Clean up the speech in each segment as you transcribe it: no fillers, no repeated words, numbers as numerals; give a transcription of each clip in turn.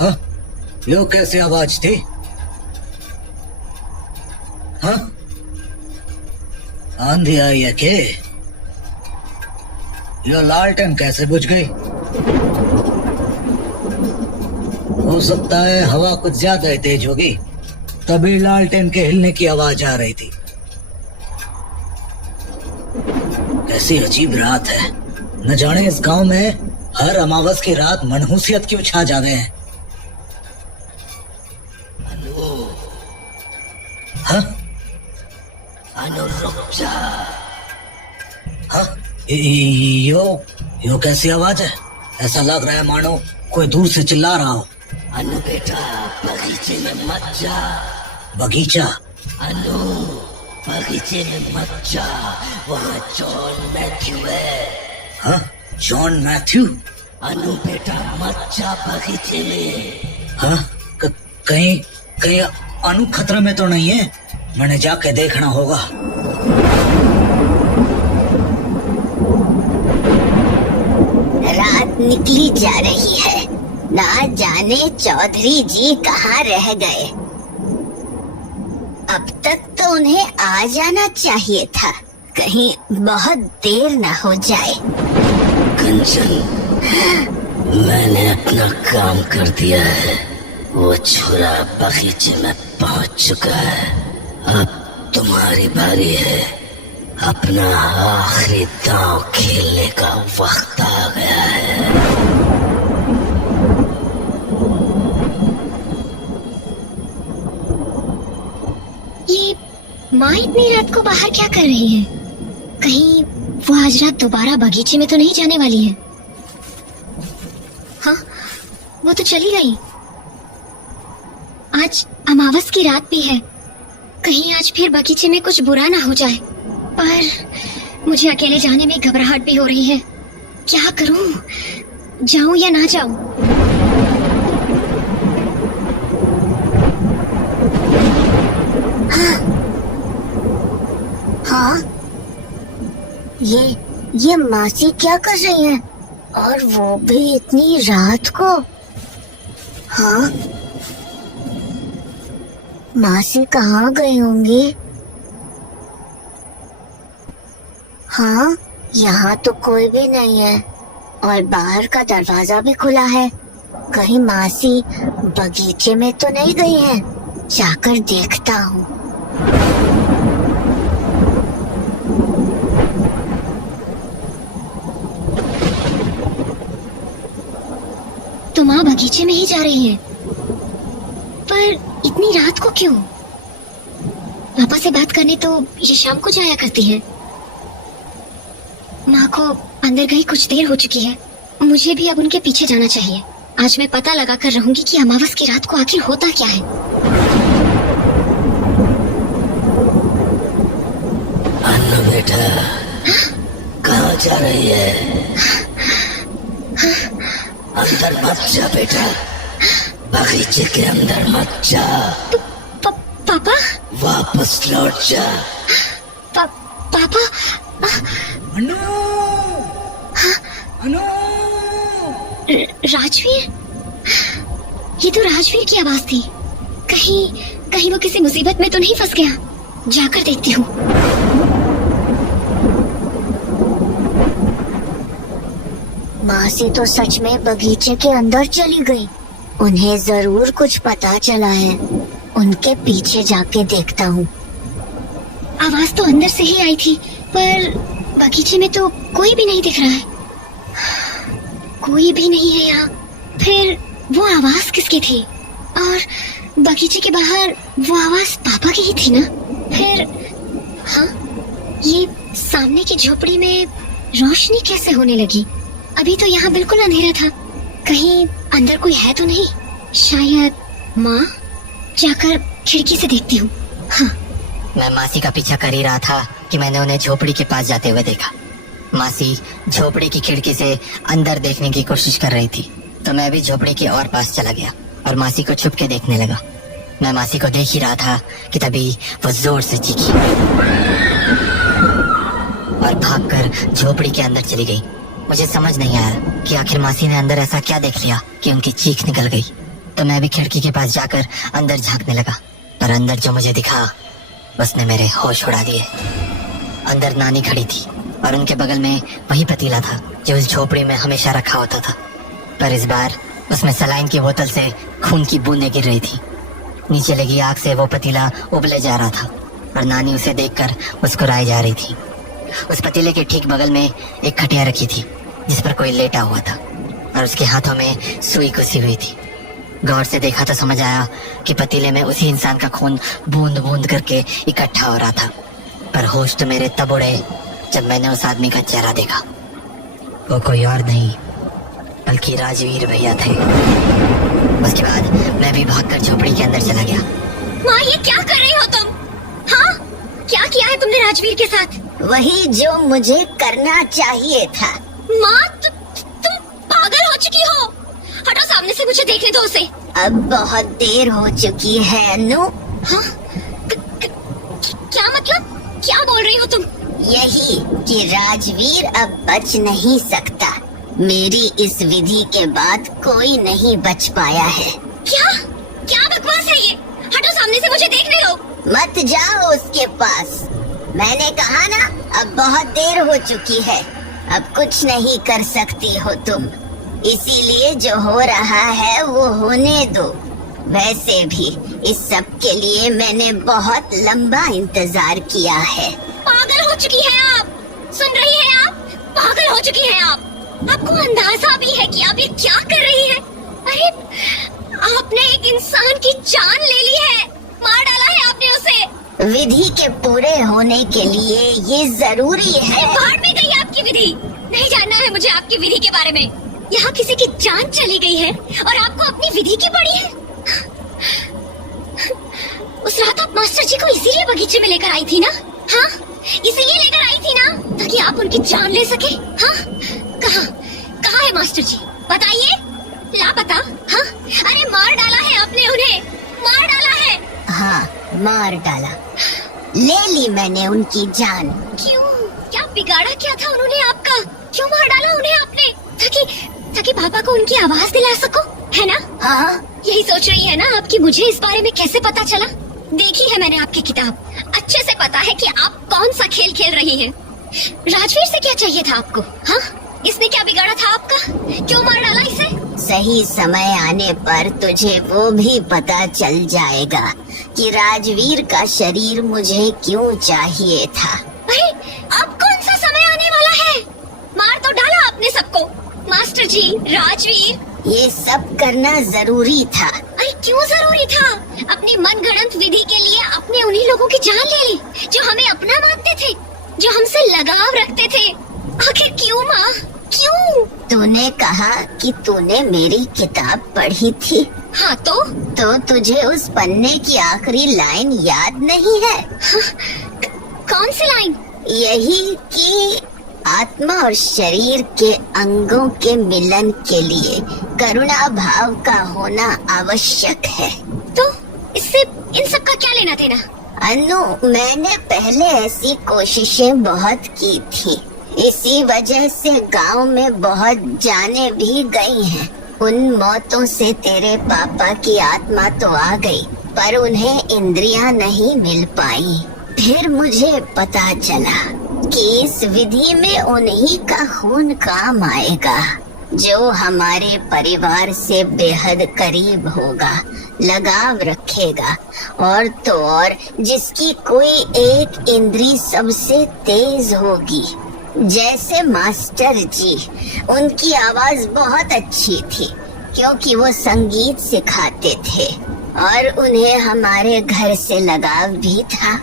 हाँ, यो कैसे आवाज थी? हाँ, आंधी आई है के? यो लालटेन कैसे बुझ गई? हो सकता है हवा कुछ ज्यादा ही तेज होगी, तभी लालटेन के हिलने की आवाज आ रही थी। कैसी अजीब रात है। न जाने इस गांव में हर अमावस की रात मनहूसियत क्यों छा जावे हैं। हाँ? अनु रुक जा। हाँ? यो कैसी आवाज है? ऐसा लग रहा है मानो कोई दूर से चिल्ला रहा हो। अनु बेटा, बगीचे में मत जा। बगीचा? अनु, बगीचे में मत जा, वहाँ जॉन मैथ्यू है। हाँ? John Matthew? अनु बेटा मत जा बगीचे में। हाँ? कहीं कहीं अनु खतरे में तो नहीं है? मैंने जाके देखना होगा। रात निकली जा रही है, ना जाने चौधरी जी कहाँ रह गए। अब तक तो उन्हें आ जाना चाहिए था, कहीं बहुत देर न हो जाए। कंचन, मैंने अपना काम कर दिया है। वो छुरा बगीचे में पहुंच चुका है। अब तुम्हारी बारी है। अपना आखिरी दांव खेलने का वक्त आ गया है। ये माँ इतनी रात को बाहर क्या कर रही है? कहीं वो आज रात दोबारा बगीचे में तो नहीं जाने वाली है? हाँ, वो तो चली गई। आज अमावस की रात भी है, कहीं आज फिर बगीचे में कुछ बुरा ना हो जाए। पर मुझे अकेले जाने में घबराहट भी हो रही है। क्या करूं? जाऊं या ना जाऊं? हाँ, ये मासी क्या कर रही है? और वो भी इतनी रात को? हाँ, मासी कहाँ गई होंगी? हाँ, यहाँ तो कोई भी नहीं है और बाहर का दरवाजा भी खुला है। कहीं मासी बगीचे में तो नहीं गई है? जाकर देखता हूँ। तो माँ बगीचे में ही जा रही है, पर इतनी रात को क्यों? पापा से बात करने तो ये शाम को जाया करती है। माँ को अंदर गई कुछ देर हो चुकी है, मुझे भी अब उनके पीछे जाना चाहिए। आज मैं पता लगा कर रहूंगी कि अमावस की रात को आखिर होता क्या है। अन्नू बेटा, कहाँ जा रही है? अंदर मत जा बेटा, बगीचे के अंदर मत जा। पापा? वापस लौट जा। पापा? अनु! अनु! राजवीर? ये तो राजवीर की आवाज थी। कहीं वो किसी मुसीबत में तो नहीं फंस गया? जाकर देखती हूँ। मासी तो सच में बगीचे के अंदर चली गई। उन्हें जरूर कुछ पता चला है। उनके पीछे जाके देखता हूँ। आवाज तो अंदर से ही आई थी, पर बगीचे में तो कोई भी नहीं दिख रहा है। कोई भी नहीं है यहाँ। फिर वो आवाज किसकी थी? और बगीचे के बाहर वो आवाज पापा की ही थी ना? फिर हाँ, ये सामने की झोपड़ी में रोशनी कैसे होने लगी? अभी तो यहाँ बिल्कुल अंधेरा था। कहीं अंदर कोई है तो नहीं? शायद माँ? जाकर खिड़की से देखती हूँ। हाँ। मैं मासी का पीछा कर ही रहा था कि मैंने उन्हें झोपड़ी के पास जाते हुए देखा। मासी झोपड़ी की खिड़की से अंदर देखने की कोशिश कर रही थी, तो मैं भी झोपड़ी के और पास चला गया और मासी को छुप के देखने लगा। मैं मासी को देख ही रहा था कि तभी वो जोर से चीखी और भागकर झोपड़ी के अंदर चली गई। मुझे समझ नहीं आया कि आखिर मासी ने अंदर ऐसा क्या देख लिया कि उनकी चीख निकल गई। तो मैं भी खिड़की के पास जाकर अंदर झांकने लगा, पर अंदर जो मुझे दिखा उसने मेरे होश उड़ा दिए। अंदर नानी खड़ी थी और उनके बगल में वही पतीला था जो उस झोपड़ी में हमेशा रखा होता था, पर इस बार उसमें सलाइन की बोतल से खून की बूंदें गिर रही थी। नीचे लगी आग से वो पतीला उबले जा रहा था और नानी उसे देखकर मुस्कुराई जा रही थी। उस पतीले के ठीक बगल में एक खटिया रखी थी जिस पर कोई लेटा हुआ था और उसके हाथों में सुई घुसी हुई थी। गौर से देखा तो समझ आया कि पतीले में उसी इंसान का खून बूंद बूंद करके इकट्ठा हो रहा था, पर होश तो मेरे तब उड़े जब मैंने उस आदमी का चेहरा देखा। वो कोई और नहीं बल्कि राजवीर भैया थे। उसके बाद मैं भी भागकर झोपड़ी के अंदर चला गया। माँ, ये क्या कर रही हो तुम? हाँ, क्या किया है तुमने राजवीर के साथ? वही जो मुझे करना चाहिए था। माँ, तुम पागल हो चुकी हो। हटो सामने से, मुझे देखने दो उसे। अब बहुत देर हो चुकी है अनु। हाँ? क्या मतलब? क्या बोल रही हो तुम? यही कि राजवीर अब बच नहीं सकता। मेरी इस विधि के बाद कोई नहीं बच पाया है। क्या? क्या बकवास है ये? हटो सामने से, मुझे देखने दो। मत जाओ उसके पास। मैंने कहा ना, अब बहुत देर हो चुकी है। अब कुछ नहीं कर सकती हो तुम। इसीलिए जो हो रहा है वो होने दो। वैसे भी इस सब के लिए मैंने बहुत लंबा इंतजार किया है। पागल हो चुकी है आप। सुन रही है आप? पागल हो चुकी है आप। आपको अंदाजा भी है कि आप ये क्या कर रही है? अरे, आपने एक इंसान की जान ले ली है। मार डाला है आपने उसे। विधि के पूरे होने के लिए ये जरूरी है। बाहर में गई आपकी विधि। नहीं जानना है मुझे आपकी विधि के बारे में। यहाँ किसी की जान चली गई है और आपको अपनी विधि की पड़ी है। उस रात आप मास्टर जी को इसीलिए बगीचे में लेकर आई थी ना? हाँ, इसीलिए लेकर आई थी ना, ताकि आप उनकी जान ले सके। हाँ, कहाँ है मास्टर जी? बताइए। लापता? हाँ, अरे मार डाला है आपने उन्हें। मार डाला है। हाँ, मार डाला। ले ली मैंने उनकी जान। क्यों? क्या बिगाड़ा क्या था उन्होंने आपका? क्यों मार डाला उन्हें आपने? ताकि पापा को उनकी आवाज दिला सको, है ना? हाँ। यही सोच रही है ना आपकी मुझे इस बारे में कैसे पता चला? देखी है मैंने आपकी किताब। अच्छे से पता है कि आप कौन सा खेल खेल रही हैं। राजवीर से क्या चाहिए था आपको? हाँ, इसने क्या बिगाड़ा था आपका? क्यों मार डाला इसे? सही समय आने पर तुझे वो भी पता चल जाएगा कि राजवीर का शरीर मुझे क्यों चाहिए था। अरे, अब कौन सा समय आने वाला है? मार तो डाला आपने सबको। मास्टर जी, राजवीर, ये सब करना जरूरी था। अरे क्यों जरूरी था? अपनी मनगढ़ंत विधि के लिए आपने उन्हीं लोगों की जान ले ली जो हमें अपना मानते थे, जो हमसे लगाव रखते थे। आखिर क्यों माँ, क्यों? तूने कहा कि तूने मेरी किताब पढ़ी थी। हाँ तो तुझे उस पन्ने की आखिरी लाइन याद नहीं है? हाँ, कौन सी लाइन? यही कि आत्मा और शरीर के अंगों के मिलन के लिए करुणा भाव का होना आवश्यक है। तो इससे इन सब का क्या लेना देना? अनु, मैंने पहले ऐसी कोशिशें बहुत की थी। इसी वजह से गांव में बहुत जाने भी गई हैं। उन मौतों से तेरे पापा की आत्मा तो आ गई, पर उन्हें इंद्रियां नहीं मिल पाई। फिर मुझे पता चला कि इस विधि में उन्हीं का खून काम आएगा जो हमारे परिवार से बेहद करीब होगा, लगाव रखेगा, और तो और जिसकी कोई एक इंद्री सबसे तेज होगी। जैसे मास्टर जी, उनकी आवाज बहुत अच्छी थी क्योंकि वो संगीत सिखाते थे और उन्हें हमारे घर से लगाव भी था।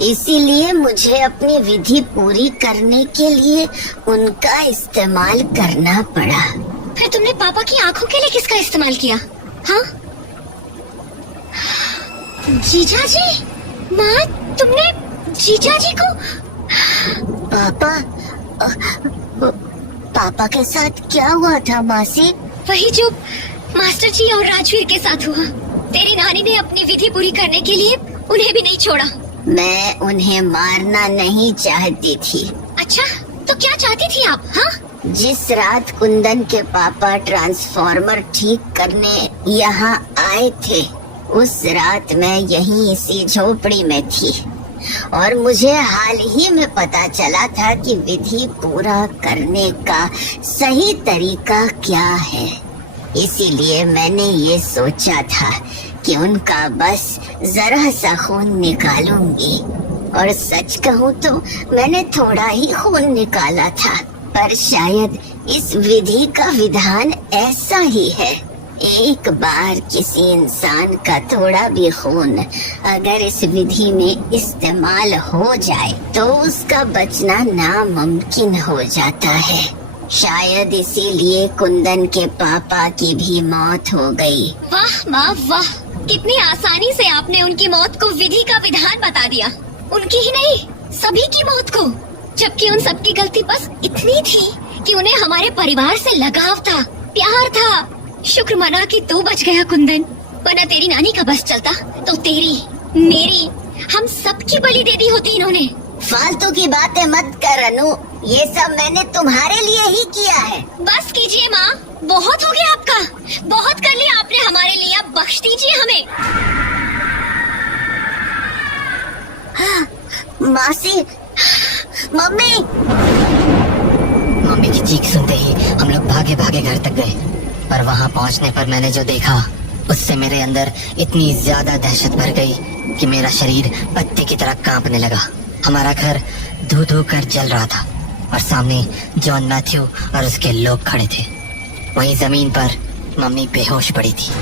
इसीलिए मुझे अपनी विधि पूरी करने के लिए उनका इस्तेमाल करना पड़ा। फिर तुमने पापा की आंखों के लिए किसका इस्तेमाल किया? हाँ? जीजा जी? माँ, तुमने जीजा जी को? पापा के साथ क्या हुआ था मासी? वही जो मास्टर जी और राजवीर के साथ हुआ। तेरी नानी ने अपनी विधि पूरी करने के लिए उन्हें भी नहीं छोड़ा। मैं उन्हें मारना नहीं चाहती थी। अच्छा, तो क्या चाहती थी आप? हाँ? जिस रात कुंदन के पापा ट्रांसफॉर्मर ठीक करने यहाँ आए थे, उस रात मैं यहीं इसी झोपड़ी में थी और मुझे हाल ही में पता चला था कि विधि पूरा करने का सही तरीका क्या है। इसीलिए मैंने ये सोचा था कि उनका बस जरा सा खून निकालूंगी। और सच कहूँ तो मैंने थोड़ा ही खून निकाला था, पर शायद इस विधि का विधान ऐसा ही है। एक बार किसी इंसान का थोड़ा भी खून अगर इस विधि में इस्तेमाल हो जाए तो उसका बचना नामुमकिन हो जाता है। शायद इसीलिए कुंदन के पापा की भी मौत हो गई। वाह वाह वाह, कितनी आसानी से आपने उनकी मौत को विधि का विधान बता दिया। उनकी ही नहीं, सभी की मौत को। जबकि उन सबकी गलती बस इतनी थी कि उन्हें हमारे परिवार से लगाव था, प्यार था। शुक्र मना कि तू बच गया कुंदन, वरना तेरी नानी का बस चलता तो तेरी, मेरी, हम सबकी बलि दे दी होती इन्होंने। फालतू की बातें मत कर अनु, ये सब मैंने तुम्हारे लिए ही किया है। बस कीजिए माँ, बहुत हो गया आपका, बहुत कर लिया आपने हमारे लिए, अब बख्श दीजिए हमें। हाँ, मासी, मम्मी। मम्मी की चीख सुनते ही हम लोग भागे भागे घर तक गए, पर वहाँ पहुँचने पर मैंने जो देखा उससे मेरे अंदर इतनी ज्यादा दहशत भर गई कि मेरा शरीर पत्ते की तरह कांपने लगा। हमारा घर धू धू कर जल रहा था और सामने जॉन मैथ्यू और उसके लोग खड़े थे। वहीं जमीन पर मम्मी बेहोश पड़ी थी।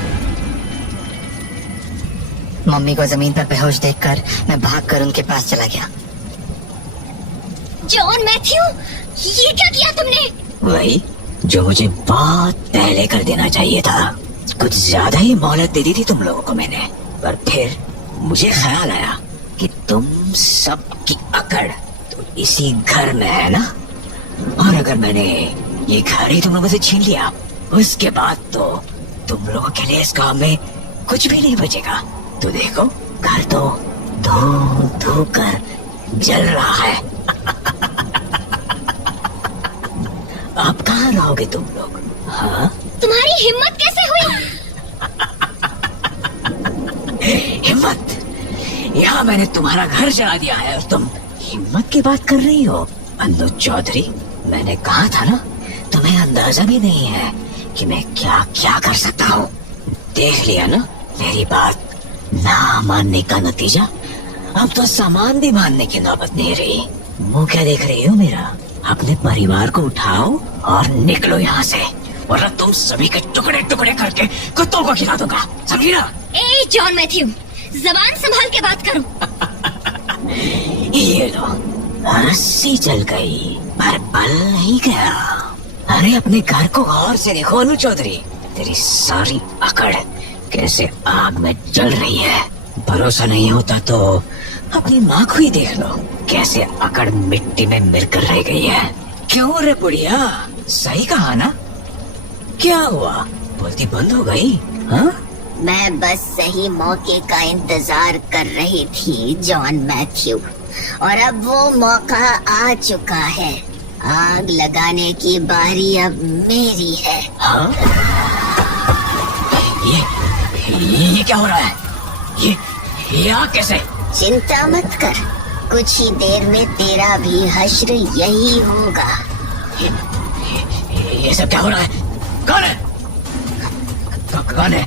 मम्मी को जमीन पर बेहोश देखकर मैं भागकर उनके पास चला गया। जॉन मैथ्यू, ये क्या किया तुमने? वही जो मुझे बहुत पहले कर देना चाहिए था। कुछ ज्यादा ही मोहलत दे दी थी तुम लोगों को मैंने, पर फिर मुझे ख्याल आया कि तुम सब की अकड़ तो इसी घर में है ना, और अगर मैंने ये घर ही तुम लोगों से छीन लिया, उसके बाद तो तुम लोगों के लिए इस गांव में कुछ भी नहीं बचेगा। तो देखो, घर तो धो धो कर जल रहा है। अब कहाँ रहोगे तुम लोग? हाँ, तुम्हारी हिम्मत कैसे हुई? हिम्मत? यहाँ मैंने तुम्हारा घर जला दिया है और तुम हिम्मत की बात कर रही हो? अन्नू चौधरी, मैंने कहा था ना, तुम्हें अंदाजा भी नहीं है कि मैं क्या क्या कर सकता हूँ। देख लिया ना मेरी बात ना मानने का नतीजा। अब तो सामान भी मानने की नौबत नहीं रही। मुंह क्या देख रही हो मेरा? अपने परिवार को उठाओ और निकलो यहाँ से, वरना तुम सभी के टुकड़े टुकड़े करके कुत्तों को खिला दूंगा, समझी ना? ए जॉन मैथ्यू, जबान संभाल के बात करो। ये लो, रस्सी जल गई पर बल नहीं गया। अरे अपने घर को गौर से देखो अनु चौधरी, तेरी सारी अकड़ कैसे आग में जल रही है। भरोसा नहीं होता तो अपनी माँ को ही देख लो, कैसे अकड़ मिट्टी में मिलकर रह गई है। क्यों रे बुढ़िया, सही कहा ना? क्या हुआ, बोलती बंद हो गई? हाँ, मैं बस सही मौके का इंतजार कर रही थी जॉन मैथ्यू, और अब वो मौका आ चुका है। आग लगाने की बारी अब मेरी है। हाँ? ये क्या हो रहा है? ये आग कैसे? चिंता मत कर, कुछ ही देर में तेरा भी हश्र यही होगा। ये सब क्या हो रहा है? कौन है? कौन है?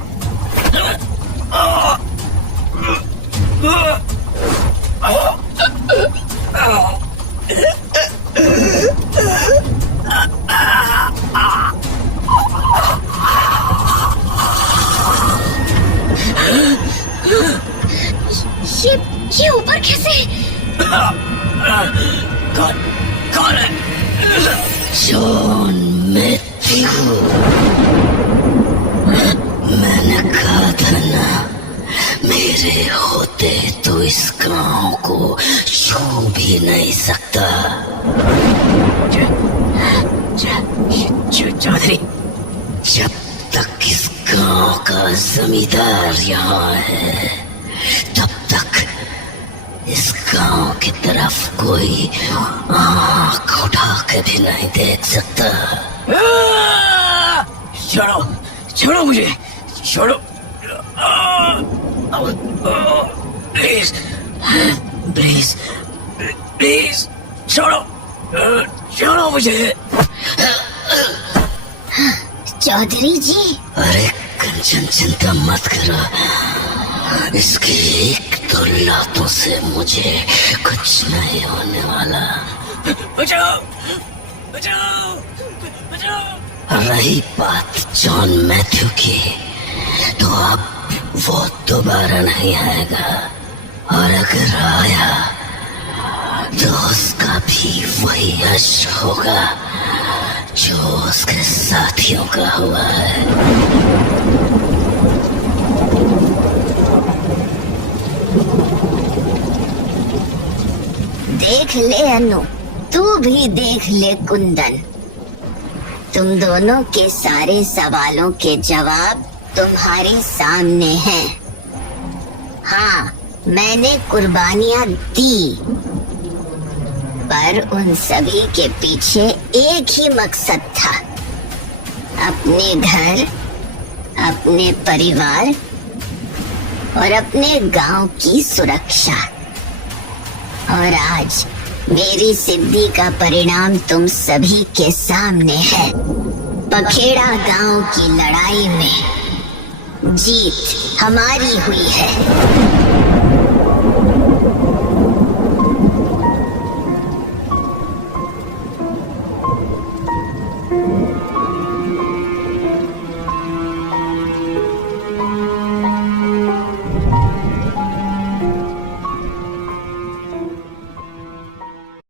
ये ऊपर कैसे? कौन है? जॉन मैथ्यू, मैंने कहा था ना, मेरे होते तो इस गांव को छू भी नहीं सकता। चौधरी, जब तक इस गांव का जमींदार यहाँ है, तब तक इस गांव की तरफ कोई आंख उठा के भी नहीं देख सकता। छोड़ो, छोड़ो मुझे, छोड़ो, प्लीज, प्लीज, प्लीज, छोड़ो, छोड़ो मुझे। चौधरी जी, अरे कंचन, चिंता मत करो, इसकी एक तो लातों से मुझे कुछ नहीं होने वाला। बचाओ, बचाओ, बचाओ। रही बात जॉन मैथ्यू की, तो अब वो दोबारा नहीं आएगा, और अगर आया तो उसका भी वही यश होगा जो उसके साथियों का हुआ है। देख ले अनु, तू भी देख ले कुंदन, तुम दोनों के सारे सवालों के जवाब तुम्हारे सामने हैं। हाँ, मैंने कुर्बानियां दी, पर उन सभी के पीछे एक ही मकसद था, अपने घर, अपने परिवार और अपने गांव की सुरक्षा। और आज मेरी सिद्धि का परिणाम तुम सभी के सामने है। पखेड़ा गांव की लड़ाई में जीत हमारी हुई है।